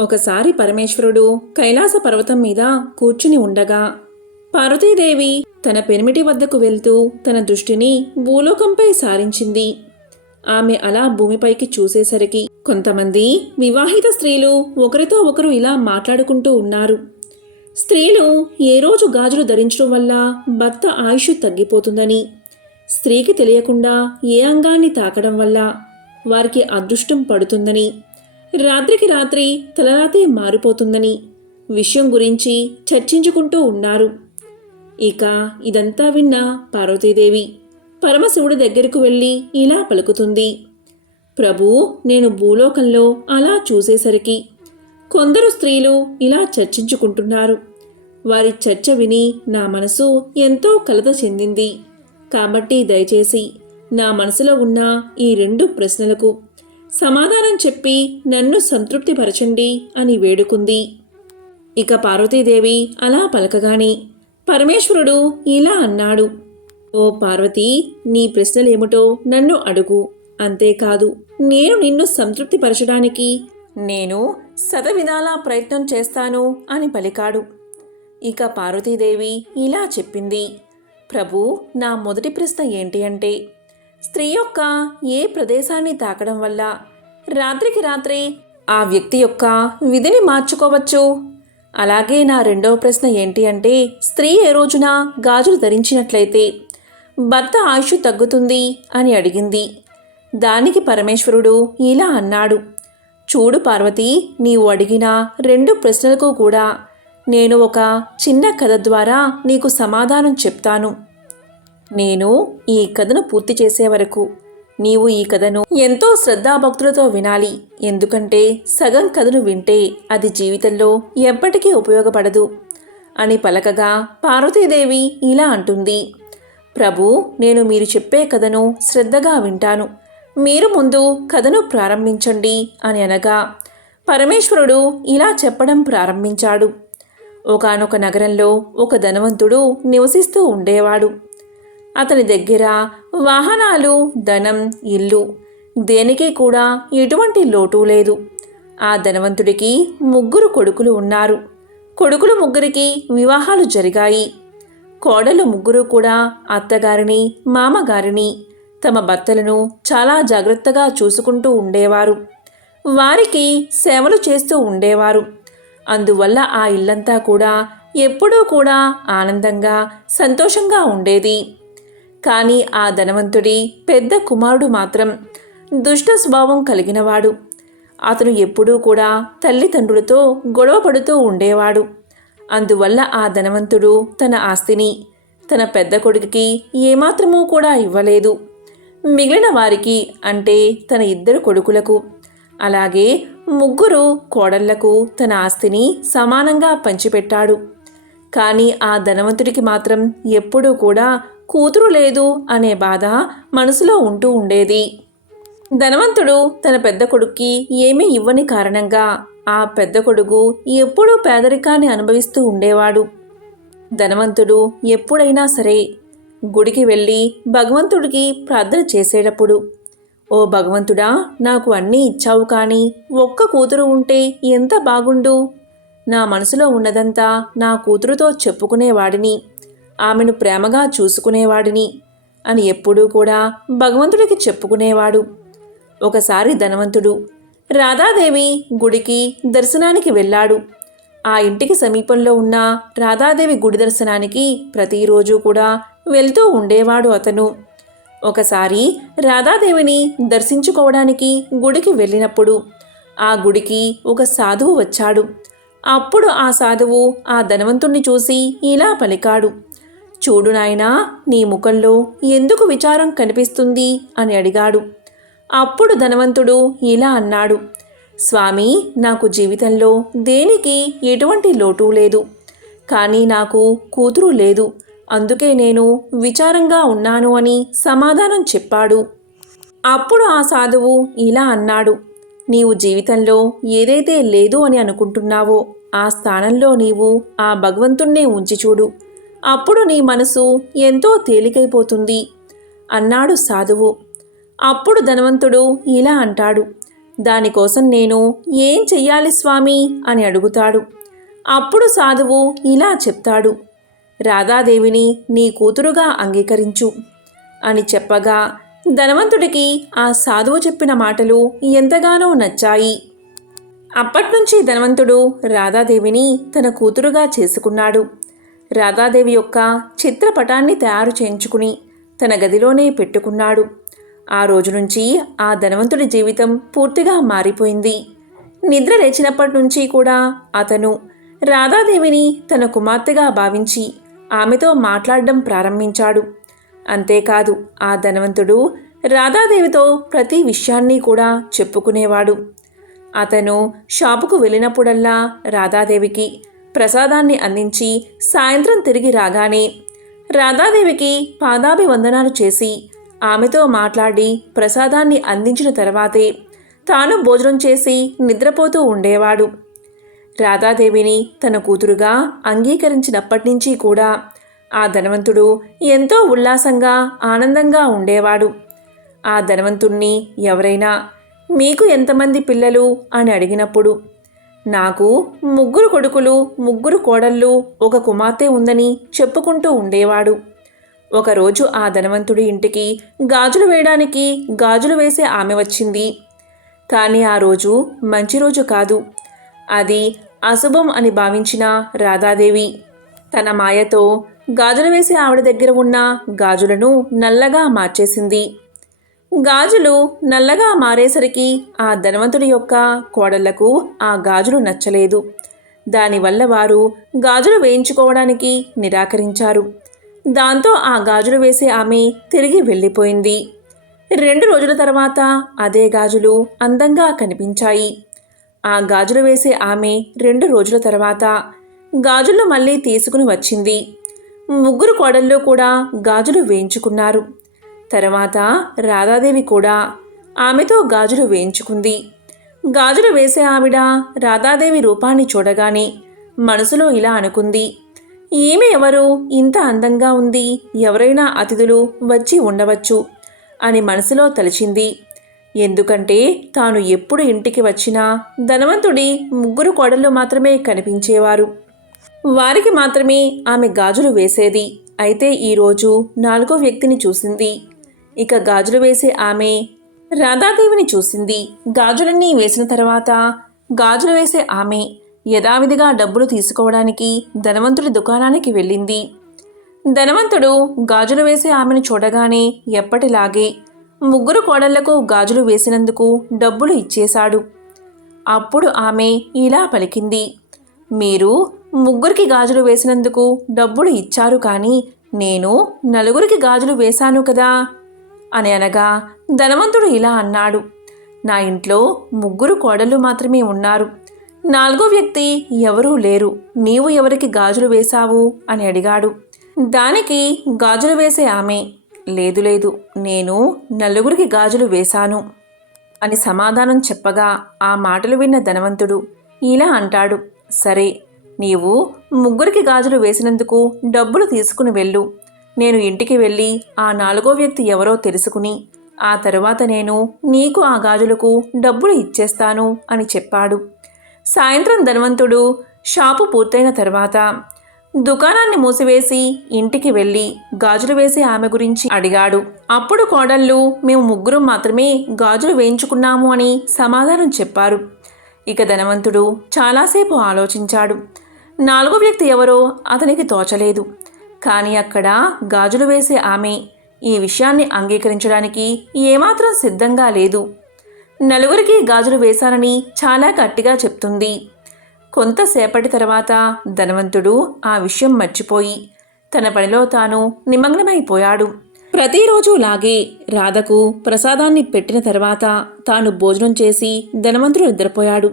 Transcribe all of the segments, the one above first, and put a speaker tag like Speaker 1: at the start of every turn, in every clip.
Speaker 1: ఒకసారి పరమేశ్వరుడు కైలాస పర్వతం మీద కూర్చుని ఉండగా పార్వతీదేవి తన పెనిమిటి వద్దకు వెళ్తూ తన దృష్టిని భూలోకంపై సారించింది. ఆమె అలా భూమిపైకి చూసేసరికి కొంతమంది వివాహిత స్త్రీలు ఒకరితో ఒకరు ఇలా మాట్లాడుకుంటూ ఉన్నారు. స్త్రీలు ఏ రోజు గాజులు ధరించడం వల్ల భర్త ఆయుష్ తగ్గిపోతుందని స్త్రీకి తెలియకుండా ఏ అంగాన్ని తాకడం వల్ల వారికి అదృష్టం పడుతుందని రాత్రికి రాత్రి తలరాతే మారిపోతుందని విషయం గురించి చర్చించుకుంటూ ఉన్నారు. ఇక ఇదంతా విన్న పార్వతీదేవి పరమశివుడి దగ్గరకు వెళ్ళి ఇలా పలుకుతుంది. ప్రభు నేను భూలోకంలో అలా చూసేసరికి కొందరు స్త్రీలు ఇలా చర్చించుకుంటున్నారు. వారి చర్చ విని నా మనసు ఎంతో కలత చెందింది. కాబట్టి దయచేసి నా మనసులో ఉన్న ఈ రెండు ప్రశ్నలకు సమాధానం చెప్పి నన్ను సంతృప్తిపరచండి అని వేడుకుంది. ఇక పార్వతీదేవి అలా పలకగాని పరమేశ్వరుడు ఇలా అన్నాడు ఓ పార్వతి నీ ప్రశ్నలేమిటో నన్ను అడుగు. అంతేకాదు నేను నిన్ను సంతృప్తిపరచడానికి నేను శతవిధాలా ప్రయత్నం చేస్తాను అని పలికాడు. ఇక పార్వతీదేవి ఇలా చెప్పింది ప్రభు నా మొదటి ప్రశ్న ఏంటి అంటే స్త్రీ యొక్క ఏ ప్రదేశాన్ని తాకడం వల్ల రాత్రికి రాత్రి ఆ వ్యక్తి యొక్క విధిని మార్చుకోవచ్చు? అలాగే నా రెండవ ప్రశ్న ఏంటి అంటే స్త్రీ ఏ రోజున గాజులు ధరించినట్లయితే భర్త ఆయుష్ తగ్గుతుంది అని అడిగింది. దానికి పరమేశ్వరుడు ఇలా అన్నాడు. చూడు పార్వతి నీవు అడిగిన రెండు ప్రశ్నలకు కూడా నేను ఒక చిన్న కథ ద్వారా నీకు సమాధానం చెప్తాను. నేను ఈ కథను పూర్తి చేసే వరకు నీవు ఈ కథను ఎంతో శ్రద్ధాభక్తులతో వినాలి. ఎందుకంటే సగం కథను వింటే అది జీవితంలో ఎప్పటికీ ఉపయోగపడదు అని పలకగా పార్వతీదేవి ఇలా అంటుంది. ప్రభు నేను మీరు చెప్పే కథను శ్రద్ధగా వింటాను. మీరు ముందు కథను ప్రారంభించండి అని అనగా పరమేశ్వరుడు ఇలా చెప్పడం ప్రారంభించాడు. ఒకానొక నగరంలో ఒక ధనవంతుడు నివసిస్తూ ఉండేవాడు. అతని దగ్గర వాహనాలు ధనం ఇల్లు. దేనికి కూడా ఎటువంటి లోటు లేదు. ఆ ధనవంతుడికి ముగ్గురు కొడుకులు ఉన్నారు. కొడుకులు ముగ్గురికి వివాహాలు జరిగాయి. కోడలు ముగ్గురు కూడా అత్తగారిని మామగారిని తమ భర్తలను చాలా జాగ్రత్తగా చూసుకుంటూ ఉండేవారు. వారికి సేవలు చేస్తూ ఉండేవారు. అందువల్ల ఆ ఇల్లంతా కూడా ఎప్పుడూ కూడా ఆనందంగా సంతోషంగా ఉండేది. కానీ ఆ ధనవంతుడి పెద్ద కుమారుడు మాత్రం దుష్ట స్వభావం కలిగినవాడు. అతను ఎప్పుడూ కూడా తల్లిదండ్రులతో గొడవ పడుతూ ఉండేవాడు. అందువల్ల ఆ ధనవంతుడు తన ఆస్తిని తన పెద్ద కొడుకుకి ఏమాత్రమూ కూడా ఇవ్వలేదు. మిగిలిన వారికి అంటే తన ఇద్దరు కొడుకులకు. అలాగే ముగ్గురు కోడళ్ళకు తన ఆస్తిని సమానంగా పంచిపెట్టాడు. కానీ ఆ ధనవంతుడికి మాత్రం ఎప్పుడూ కూడా కూతురు లేదు అనే బాధ మనసులో ఉంటూ ఉండేది. ధనవంతుడు తన పెద్ద కొడుక్కి ఏమీ ఇవ్వని కారణంగా ఆ పెద్ద కొడుకు ఎప్పుడూ పేదరికాన్ని అనుభవిస్తూ ఉండేవాడు. ధనవంతుడు ఎప్పుడైనా సరే గుడికి వెళ్ళి భగవంతుడికి ప్రార్థన చేసేటప్పుడు ఓ భగవంతుడా నాకు అన్నీ ఇచ్చావు కానీ ఒక్క కూతురు ఉంటే ఎంత బాగుండు? నా మనసులో ఉన్నదంతా నా కూతురుతో చెప్పుకునేవాడిని. ఆమెను ప్రేమగా చూసుకునేవాడిని అని ఎప్పుడూ కూడా భగవంతుడికి చెప్పుకునేవాడు. ఒకసారి ధనవంతుడు రాధాదేవి గుడికి దర్శనానికి వెళ్ళాడు. ఆ ఇంటికి సమీపంలో ఉన్న రాధాదేవి గుడి దర్శనానికి ప్రతిరోజు కూడా వెళ్తూ ఉండేవాడు అతను. ఒకసారి రాధాదేవిని దర్శించుకోవడానికి గుడికి వెళ్ళినప్పుడు ఆ గుడికి ఒక సాధువు వచ్చాడు. అప్పుడు ఆ సాధువు ఆ ధనవంతుణ్ణి చూసి ఇలా పలికాడు. చూడు నాయనా నీ ముఖంలో ఎందుకు విచారం కనిపిస్తుంది? అని అడిగాడు. అప్పుడు ధనవంతుడు ఇలా అన్నాడు. స్వామి నాకు జీవితంలో దేనికి ఎటువంటి లోటు లేదు. కానీ నాకు కూతురు లేదు. అందుకే నేను విచారంగా ఉన్నాను అని సమాధానం చెప్పాడు. అప్పుడు ఆ సాధువు ఇలా అన్నాడు. నీవు జీవితంలో ఏదైతే లేదు అని అనుకుంటున్నావో ఆ స్థానంలో నీవు ఆ భగవంతుణ్ణే ఉంచి చూడు. అప్పుడు నీ మనసు ఎంతో తేలికైపోతుంది అన్నాడు సాధువు. అప్పుడు ధనవంతుడు ఇలా అంటాడు దానికోసం నేను ఏం చెయ్యాలి స్వామి? అని అడుగుతాడు. అప్పుడు సాధువు ఇలా చెప్తాడు రాధాదేవిని నీ కూతురుగా అంగీకరించు. అని చెప్పగా ధనవంతుడికి ఆ సాధువు చెప్పిన మాటలు ఎంతగానో నచ్చాయి. అప్పట్నుంచి ధనవంతుడు రాధాదేవిని తన కూతురుగా చేసుకున్నాడు. రాధాదేవి యొక్క చిత్రపటాన్ని తయారు చేయించుకుని తన గదిలోనే పెట్టుకున్నాడు. ఆ రోజు నుంచి ఆ ధనవంతుడి జీవితం పూర్తిగా మారిపోయింది. నిద్ర లేచినప్పటి నుంచి కూడా అతను రాధాదేవిని తన కుమార్తెగా భావించి ఆమెతో మాట్లాడడం ప్రారంభించాడు. అంతేకాదు ఆ ధనవంతుడు రాధాదేవితో ప్రతి విషయాన్ని కూడా చెప్పుకునేవాడు. అతను షాపుకు వెళ్ళినప్పుడల్లా రాధాదేవికి ప్రసాదాన్ని అందించి సాయంత్రం తిరిగి రాగానే రాధాదేవికి పాదాభివందనాలు చేసి ఆమెతో మాట్లాడి ప్రసాదాన్ని అందించిన తర్వాతే తాను భోజనం చేసి నిద్రపోతూ ఉండేవాడు. రాధాదేవిని తన కూతురుగా అంగీకరించినప్పటి నుంచి కూడా ఆ ధనవంతుడు ఎంతో ఉల్లాసంగా ఆనందంగా ఉండేవాడు. ఆ ధనవంతుణ్ణి ఎవరైనా మీకు ఎంతమంది పిల్లలు? అని అడిగినప్పుడు నాకు ముగ్గురు కొడుకులు ముగ్గురు కోడళ్ళు ఒక కుమార్తె ఉందని చెప్పుకుంటూ ఉండేవాడు. ఒకరోజు ఆ ధనవంతుడి ఇంటికి గాజులు వేయడానికి గాజులు వేసే ఆమె వచ్చింది. కానీ ఆ రోజు మంచి రోజు కాదు. అది అశుభం అని భావించిన రాధాదేవి. తన మాయతో గాజులు వేసే ఆవిడ దగ్గర ఉన్న గాజులను నల్లగా మార్చేసింది. గాజులు నల్లగా మారేసరికి ఆ ధనవంతుడి యొక్క కోడళ్ళకు ఆ గాజులు నచ్చలేదు. దానివల్ల వారు గాజులు వేయించుకోవడానికి నిరాకరించారు. దాంతో ఆ గాజులు వేసే ఆమె తిరిగి వెళ్ళిపోయింది. రెండు రోజుల తర్వాత అదే గాజులు అందంగా కనిపించాయి. ఆ గాజులు వేసే ఆమె రెండు రోజుల తర్వాత గాజులు మళ్ళీ తీసుకుని వచ్చింది. ముగ్గురు కోడళ్ళు కూడా గాజులు వేయించుకున్నారు. తర్వాత రాధాదేవి కూడా ఆమెతో గాజులు వేయించుకుంది. గాజులు వేసే ఆవిడ రాధాదేవి రూపాన్ని చూడగానే మనసులో ఇలా అనుకుంది. ఈమె ఎవరు? ఇంత అందంగా ఉంది. ఎవరైనా అతిథులు వచ్చి ఉండవచ్చు అని మనసులో తలిచింది. ఎందుకంటే తాను ఎప్పుడు ఇంటికి వచ్చినా ధనవంతుడి ముగ్గురు కోడళ్ళు మాత్రమే కనిపించేవారు. వారికి మాత్రమే ఆమె గాజులు వేసేది. అయితే ఈరోజు నాలుగో వ్యక్తిని చూసింది. ఇక గాజులు వేసే ఆమె రాధాదేవిని చూసింది. గాజులన్నీ వేసిన తర్వాత గాజులు వేసే ఆమె యథావిధిగా డబ్బులు తీసుకోవడానికి ధనవంతుడి దుకాణానికి వెళ్ళింది. ధనవంతుడు గాజులు వేసే ఆమెను చూడగానే ఎప్పటిలాగే ముగ్గురు కోడళ్ళకు గాజులు వేసినందుకు డబ్బులు ఇచ్చేశాడు. అప్పుడు ఆమె ఇలా పలికింది. మీరు ముగ్గురికి గాజులు వేసినందుకు డబ్బులు ఇచ్చారు కానీ నేను నలుగురికి గాజులు వేశాను కదా. అని అనగా ధనవంతుడు ఇలా అన్నాడు. నా ఇంట్లో ముగ్గురు కోడళ్ళు మాత్రమే ఉన్నారు. నాలుగో వ్యక్తి ఎవరూ లేరు. నీవు ఎవరికి గాజులు వేశావు? అని అడిగాడు. దానికి గాజులు వేసే ఆమె లేదు లేదు నేను నలుగురికి గాజులు వేశాను అని సమాధానం చెప్పగా ఆ మాటలు విన్న ధనవంతుడు ఇలా అంటాడు. సరే నీవు ముగ్గురికి గాజులు వేసినందుకు డబ్బులు తీసుకుని వెళ్ళు. నేను ఇంటికి వెళ్ళి ఆ నాలుగో వ్యక్తి ఎవరో తెలుసుకుని ఆ తరువాత నేను నీకు ఆ గాజులకు డబ్బులు ఇచ్చేస్తాను అని చెప్పాడు. సాయంత్రం ధనవంతుడు షాపు పూర్తయిన తర్వాత దుకాణాన్ని మూసివేసి ఇంటికి వెళ్ళి గాజులు వేసే ఆమె గురించి అడిగాడు. అప్పుడు కోడళ్ళు మేము ముగ్గురం మాత్రమే గాజులు వేయించుకున్నాము అని సమాధానం చెప్పారు. ఇక ధనవంతుడు చాలాసేపు ఆలోచించాడు. నాలుగో వ్యక్తి ఎవరో అతనికి తోచలేదు. కానీ అక్కడ గాజులు వేసే ఆమె ఈ విషయాన్ని అంగీకరించడానికి ఏమాత్రం సిద్ధంగా లేదు. నలుగురికి గాజులు వేశానని చాలా గట్టిగా చెప్తుంది. కొంతసేపటి తర్వాత ధనవంతుడు ఆ విషయం మర్చిపోయి తన పనిలో తాను నిమగ్నమైపోయాడు. ప్రతిరోజు లాగే రాధకు ప్రసాదాన్ని పెట్టిన తర్వాత తాను భోజనం చేసి ధనవంతుడు నిద్రపోయాడు.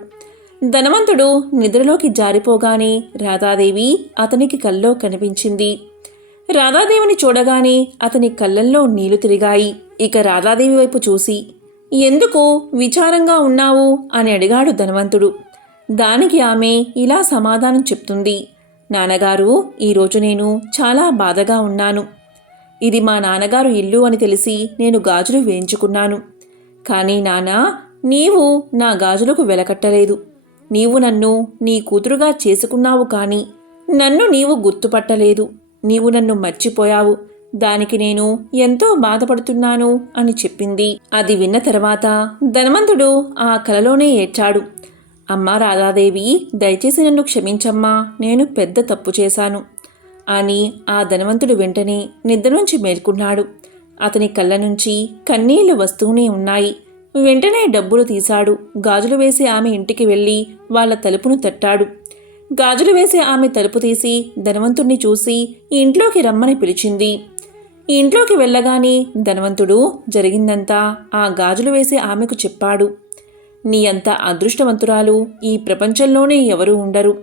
Speaker 1: ధనవంతుడు నిద్రలోకి జారిపోగానే రాధాదేవి అతనికి కల్లో కనిపించింది. రాధాదేవిని చూడగానే అతని కళ్ళల్లో నీళ్ళు తిరిగాయి. ఇక రాధాదేవి వైపు చూసి ఎందుకు? విచారంగా ఉన్నావు? అని అడిగాడు ధనవంతుడు. దానికి ఆమె ఇలా సమాధానం చెప్తుంది నాన్నగారు ఈరోజు నేను చాలా బాధగా ఉన్నాను. ఇది మా నాన్నగారు ఇల్లు అని తెలిసి నేను గాజులు వేయించుకున్నాను. కానీ నాన్న నీవు నా గాజులకు వెలకట్టలేదు. నీవు నన్ను నీ కూతురుగా చేసుకున్నావు కానీ నన్ను నీవు గుర్తుపట్టలేదు. నీవు నన్ను మర్చిపోయావు. దానికి నేను ఎంతో బాధపడుతున్నాను అని చెప్పింది. అది విన్న తర్వాత ధనవంతుడు ఆ కలలోనే ఏడ్చాడు. అమ్మా రాధాదేవి దయచేసి నన్ను క్షమించమ్మా నేను పెద్ద తప్పు చేశాను అని ఆ ధనవంతుడు వెంటనే నిద్ర నుంచి మేల్కొన్నాడు. అతని కళ్ళ నుంచి కన్నీళ్ళు వస్తూనే ఉన్నాయి. వెంటనే డబ్బులు తీశాడు. గాజులు వేసి ఆమె ఇంటికి వెళ్ళి వాళ్ళ తలుపును తట్టాడు. గాజులు వేసి ఆమె తలుపు తీసి ధనవంతుణ్ణి చూసి ఇంట్లోకి రమ్మని పిలిచింది. ఇంట్లోకి వెళ్ళగానే ధనవంతుడు జరిగిందంతా ఆ గాజులు వేసి ఆమెకు చెప్పాడు. నీ అంత అదృష్టవంతురాలు ఈ ప్రపంచంలోనే ఎవరూ ఉండరు.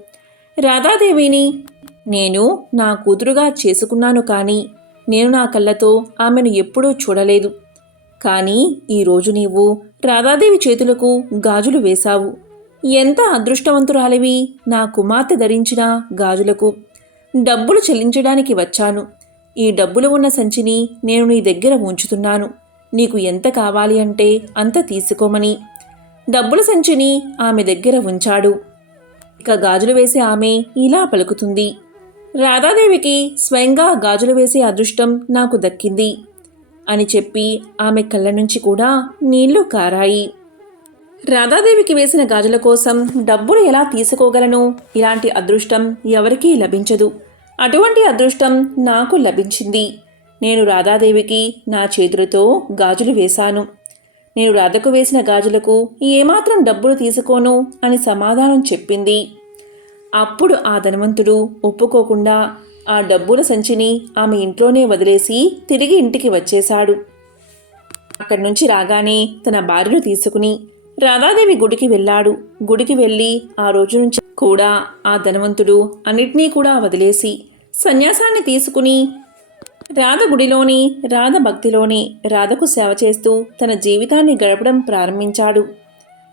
Speaker 1: రాధాదేవిని నేను నా కూతురుగా చేసుకున్నాను కానీ నేను నా కళ్ళతో ఆమెను ఎప్పుడూ చూడలేదు. కానీ ఈరోజు నీవు రాధాదేవి చేతులకు గాజులు వేశావు. ఎంత అదృష్టవంతురాలివి. నా కుమార్తె ధరించిన గాజులకు డబ్బులు చెల్లించడానికి వచ్చాను. ఈ డబ్బులు ఉన్న సంచిని నేను నీ దగ్గర ఉంచుతున్నాను. నీకు ఎంత కావాలి అంటే అంత తీసుకోమని. డబ్బుల సంచిని ఆమె దగ్గర ఉంచాడు. ఇక గాజులు వేసే ఆమె ఇలా పలుకుతుంది. రాధాదేవికి స్వయంగా గాజులు వేసే అదృష్టం నాకు దక్కింది అని చెప్పి ఆమె కళ్ళ నుంచి కూడా నీళ్ళు కారాయి. రాధాదేవికి వేసిన గాజుల కోసం డబ్బులు ఎలా తీసుకోగలను? ఇలాంటి అదృష్టం ఎవరికీ లభించదు. అటువంటి అదృష్టం నాకు లభించింది. నేను రాధాదేవికి నా చేతులతో గాజులు వేశాను. నేను రాధకు వేసిన గాజులకు ఏమాత్రం డబ్బులు తీసుకోను అని సమాధానం చెప్పింది. అప్పుడు ఆ ధనవంతుడు ఒప్పుకోకుండా ఆ డబ్బుల సంచిని ఆమె ఇంట్లోనే వదిలేసి తిరిగి ఇంటికి వచ్చేశాడు. అక్కడి నుంచి రాగానే తన భార్యను తీసుకుని రాధాదేవి గుడికి వెళ్ళాడు. గుడికి వెళ్ళి ఆ రోజు నుంచి కూడా ఆ ధనవంతుడు అన్నిటినీ కూడా వదిలేసి సన్యాసాన్ని తీసుకుని రాధ గుడిలోని రాధ భక్తిలోని రాధకు సేవ చేస్తూ తన జీవితాన్ని గడపడం ప్రారంభించాడు.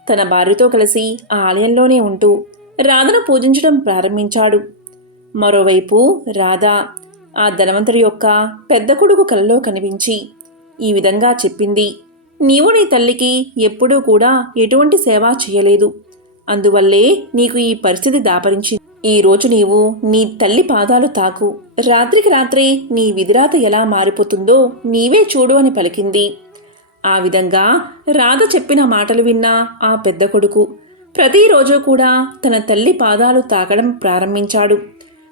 Speaker 1: తన భార్యతో కలిసి ఆ ఆలయంలోనే ఉంటూ రాధను పూజించడం ప్రారంభించాడు. మరోవైపు రాధ ఆ ధనవంతుడి యొక్క పెద్ద కొడుకు కలలో కనిపించి ఈ విధంగా చెప్పింది. నీవు నీ తల్లికి ఎప్పుడూ కూడా ఎటువంటి సేవ చేయలేదు. అందువల్లే నీకు ఈ పరిస్థితి దాపరించింది. ఈ రోజు నీవు నీ తల్లి పాదాలు తాకు. రాత్రికి రాత్రే నీ విధిరాత ఎలా మారిపోతుందో నీవే చూడు అని పలికింది. ఆ విధంగా రాధ చెప్పిన మాటలు విన్న ఆ పెద్ద కొడుకు ప్రతిరోజు కూడా తన తల్లి పాదాలు తాకడం ప్రారంభించాడు.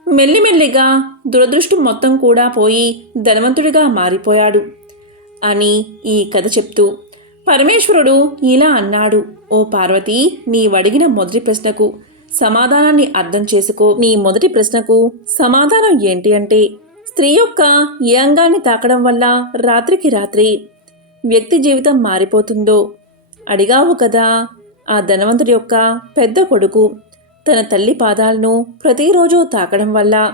Speaker 1: మెల్లిమెల్లిగా దురదృష్టం మొత్తం కూడా పోయి ధనవంతుడిగా మారిపోయాడు. అని ఈ కథ చెప్తూ పరమేశ్వరుడు ఇలా అన్నాడు ఓ పార్వతి నీవడిగిన మొదటి ప్రశ్నకు సమాధానాన్ని అర్థం చేసుకో. నీ మొదటి ప్రశ్నకు సమాధానం ఏంటి అంటే స్త్రీ యొక్క ఏ అంగాన్ని తాకడం వల్ల రాత్రికి రాత్రి వ్యక్తి జీవితం మారిపోతుందో అడిగావు కదా. ఆ ధనవంతుడి యొక్క పెద్ద కొడుకు తన తల్లి పాదాలను ప్రతిరోజు తాకడం వల్ల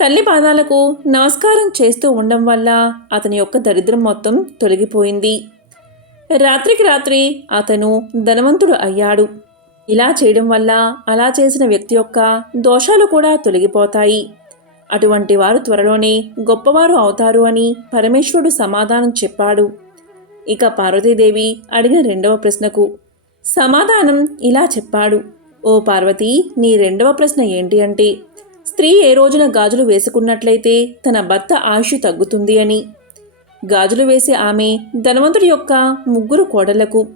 Speaker 1: తల్లి పాదాలకు నమస్కారం చేస్తూ ఉండడం వల్ల అతని యొక్క దరిద్రం మొత్తం తొలగిపోయింది. రాత్రికి రాత్రి అతను ధనవంతుడు అయ్యాడు. ఇలా చేయడం వల్ల అలా చేసిన వ్యక్తి యొక్క దోషాలు కూడా తొలగిపోతాయి. అటువంటి వారు త్వరలోనే గొప్పవారు అవుతారు అని పరమేశ్వరుడు సమాధానం చెప్పాడు. ఇక పార్వతీదేవి అడిగిన రెండవ ప్రశ్నకు సమాధానం ఇలా చెప్పాడు. ఓ పార్వతి నీ రెండవ ప్రశ్న ఏంటి అంటే స్త్రీ ఏ రోజున గాజులు వేసుకున్నట్లయితే తన భర్త ఆయుష్ తగ్గుతుంది అని. గాజులు వేసే ఆమె ధనవంతుడి యొక్క ముగ్గురు కోడళ్ళకు.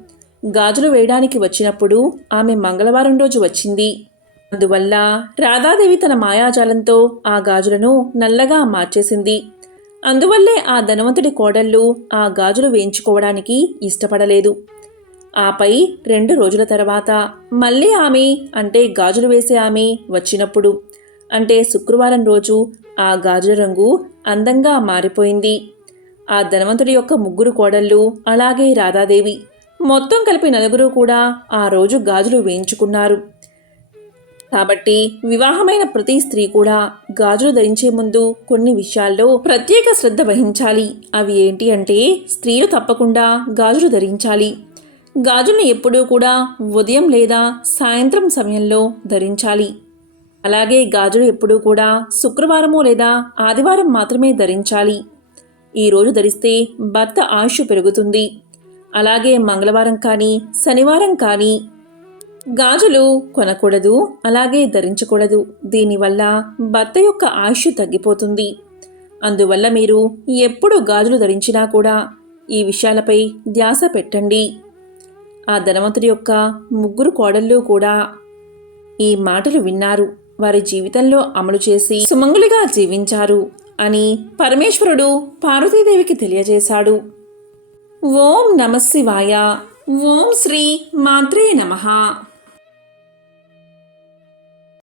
Speaker 1: గాజులు వేయడానికి వచ్చినప్పుడు ఆమె మంగళవారం రోజు వచ్చింది. అందువల్ల రాధాదేవి తన మాయాజాలంతో ఆ గాజులను నల్లగా మార్చేసింది. అందువల్లే ఆ ధనవంతుడి కోడళ్ళు ఆ గాజులు వేయించుకోవడానికి ఇష్టపడలేదు. ఆపై రెండు రోజుల తర్వాత మళ్ళీ ఆమె అంటే గాజులు వేసే ఆమె వచ్చినప్పుడు అంటే శుక్రవారం రోజు ఆ గాజుల రంగు అందంగా మారిపోయింది. ఆ ధనవంతుడి యొక్క ముగ్గురు కోడళ్ళు అలాగే రాధాదేవి మొత్తం కలిపి నలుగురు కూడా ఆ రోజు గాజులు వేయించుకున్నారు. కాబట్టి వివాహమైన ప్రతి స్త్రీ కూడా గాజులు ధరించే ముందు కొన్ని విషయాల్లో ప్రత్యేక శ్రద్ధ వహించాలి. అవి ఏంటి అంటే స్త్రీలు తప్పకుండా గాజులు ధరించాలి. గాజులను ఎప్పుడూ కూడా ఉదయం లేదా సాయంత్రం సమయంలో ధరించాలి. అలాగే గాజులు ఎప్పుడూ కూడా శుక్రవారము లేదా ఆదివారం మాత్రమే ధరించాలి. ఈరోజు ధరిస్తే భర్త ఆయుష్ పెరుగుతుంది. అలాగే మంగళవారం కానీ శనివారం కానీ గాజులు కొనకూడదు అలాగే ధరించకూడదు. దీనివల్ల భర్త యొక్క ఆయుష్ తగ్గిపోతుంది. అందువల్ల మీరు ఎప్పుడు గాజులు ధరించినా కూడా ఈ విషయాలపై ధ్యాస పెట్టండి. ఆ ధనవంతుడి యొక్క ముగ్గురు కోడళ్ళు కూడా ఈ మాటలు విన్నారు. వారి జీవితంలో అమలు చేసి సుమంగులిగా జీవించారు అని పరమేశ్వరుడు పార్వతీదేవికి తెలియజేశాడు. ఓం నమ శివాయ. ఓం శ్రీ మాత్రే నమః.